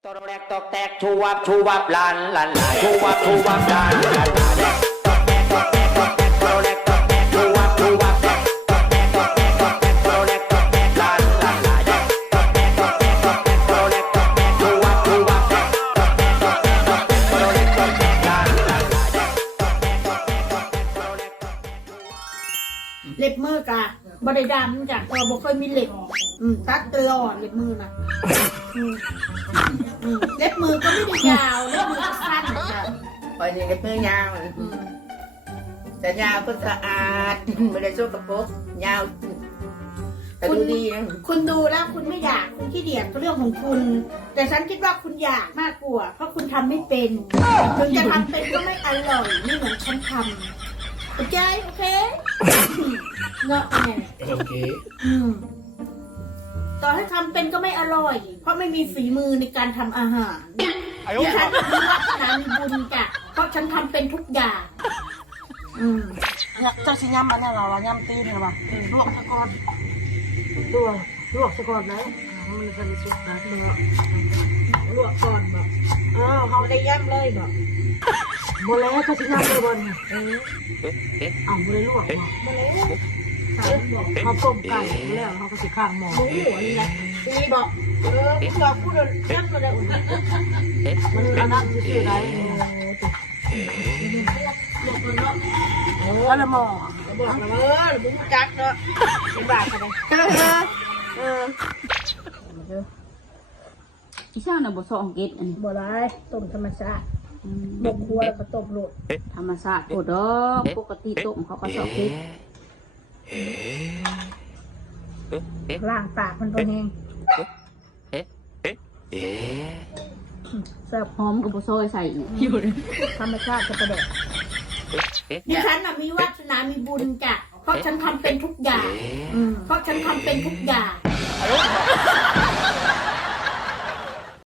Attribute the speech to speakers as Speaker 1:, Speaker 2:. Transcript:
Speaker 1: ตอกแรกตอกแตกชูวับชูวับลานลานลาชูวับชูวับลานลานลาแดกตอกแตกตอกแตกตอกแตกตอกแรกตอกแตกชูวับชูวับแดกตอกแตกตอกแตกตอกแตกตอกแรกตอกแตกลานลานลาแดกตอกแตกตอกแตกตอกแตกตอกแรกตอกแตกชูวับชูวับแดกตอกแตกตอกแตกตอกแตกตอกแรกตอกแตกลานลานลาแดกตอกแตกตอกแตกตอกแตกตอกแรกตอกแตก
Speaker 2: เล็บมือกะบริดามจากตัวบ่เคยมีเล็บตัดตลอดเล็บมือนะเล็บมือก็ไม่ได้ยาวเล็บมือก็สั้นจ้ะ
Speaker 3: พอนี่เล็บมือยาวแต่ยาวก็สะอาดไม่ได้โชกกระปรกยาวแต่ดูดีนะ
Speaker 2: คุณดูแล้วคุณไม่อยากคุณขี้เดียดก็เรื่องของคุณ แต่ฉันคิดว่าคุณอยากมากกว่าเพราะคุณทำไม่เป็นถึงจะทำเป็นก็ไม่อร่อยไม่เหมือนฉันทำโอเคโอเคเนาะไง
Speaker 4: โอเค
Speaker 2: ต่อให้ทำเป็นก็ไม่อร่อย เพราะไม่มีฝีมือในการทำอาหารดิฉันมีวาสนามีบุญจ้ะเพราะฉันทำเป็นทุกอย่าง
Speaker 5: เจ้าชิยำมันเนี่ยเรายำตีนเหรอวะลวกสะกอนลวกสะกอนนะมันเป็นสุกนะลวกก่อนแบบเขาได้ย่ำเลยแบบโมเลเจ้าชิยำเลยบนโมเลลวกโมเลเขาต้มไก่แล้วเขาก็สิข้างหม้อหมูหัวนี่แหละตีบอกเราพูดเรื่องอะไรอุ่นมันอันนั้นชื่ออะไรว่าละหมอบอกแล้วบุ้งจักเนาะเป็นบาทอะไร
Speaker 6: ที่ช่างน่ะบ่ซองเกตอันนี้
Speaker 2: บ่ได้ต้มธรรมชาติบกครัวแล้วก็ต้มโลด
Speaker 6: ธรรมชาติโคดอกปกติต้มเขาก็ซองเกต
Speaker 2: ล่างปากมันตัวเองเสิร์ฟ
Speaker 6: หอมกับบ่ซอยใส่อยู่เลย
Speaker 2: ธรรมชาติจะประเด็ดดิฉันน่ะมีวาสนามีบุญจ้ะเพราะฉันทำเป็นทุกอย่างเพราะฉันทำเป็นทุกอย่าง